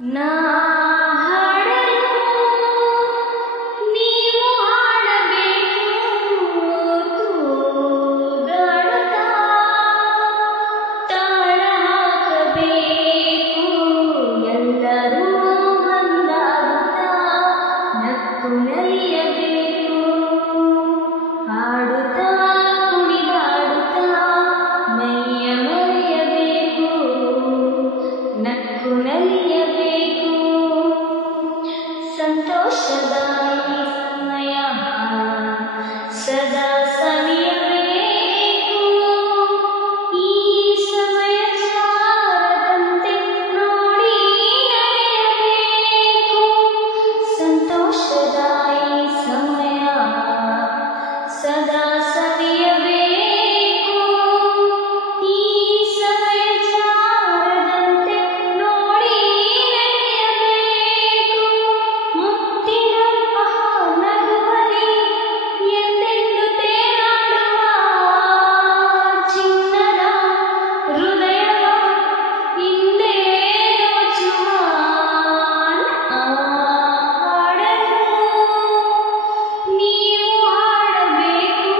ನಾ ಹಾಡಲು ನೀವು ಹಾಡಬೇಕು, ತೂಗಾಡುತ್ತಾ ತಾಳ ಹಾಕಬೇಕು, ಎಲ್ಲರೂ ಒಂದಾಗುತ್ತಾ ನಕ್ಕು ನಲಿಯಬೇಕು, ಹಾಡುತ್ತಾ ಕುಣಿದಾಡುತ್ತಾ ಮೈಯ ಮರೆಯಬೇಕು, ನಕ್ಕು ನಲಿಯಬೇಕು. ಸಂತೋಷದ ಈ ಸಮಯ ಸದಾ ಸವಿಯಬೇಕು, ಈ ಸಮಯ ಸಾರದಂತೆ ನೋಡಿ ನಡೆಯಬೇಕು. ಸಂತೋಷದ ಈ ಸಮಯ ಸದಾ ಸವಿಯಬೇಕು, ಈ ಸಮಯ ಜಾರದಂತೆ ನೋಡಿ ನಡೆಯಬೇಕು. ಮುತ್ತಿನ ನಗುವಲಿ ಎಂದೆಂದು ತೇಲಾಡುವ ಚಿನ್ನದ ಹೃದಯವ ಹಿಂದೆ ದೋಚುವ ಹಾಡಲು ನೀವು ಹಾಡಬೇಕು,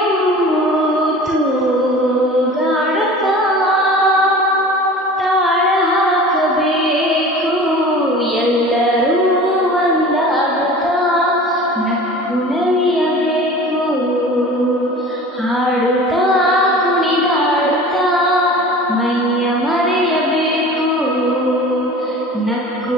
ತೂಗಾಡುತ್ತಾ ತಾಳ ಹಾಕಬೇಕು, ಎಲ್ಲರೂ ಒಂದಾಗುತ್ತಾ ನಕ್ಕು ನಲಿಯಬೇಕು, ಹಾಡುತ್ತಾ ಕುಣಿದಾಡುತ್ತಾ ಮೈಯ ಮರೆಯಬೇಕು, ನಕ್ಕು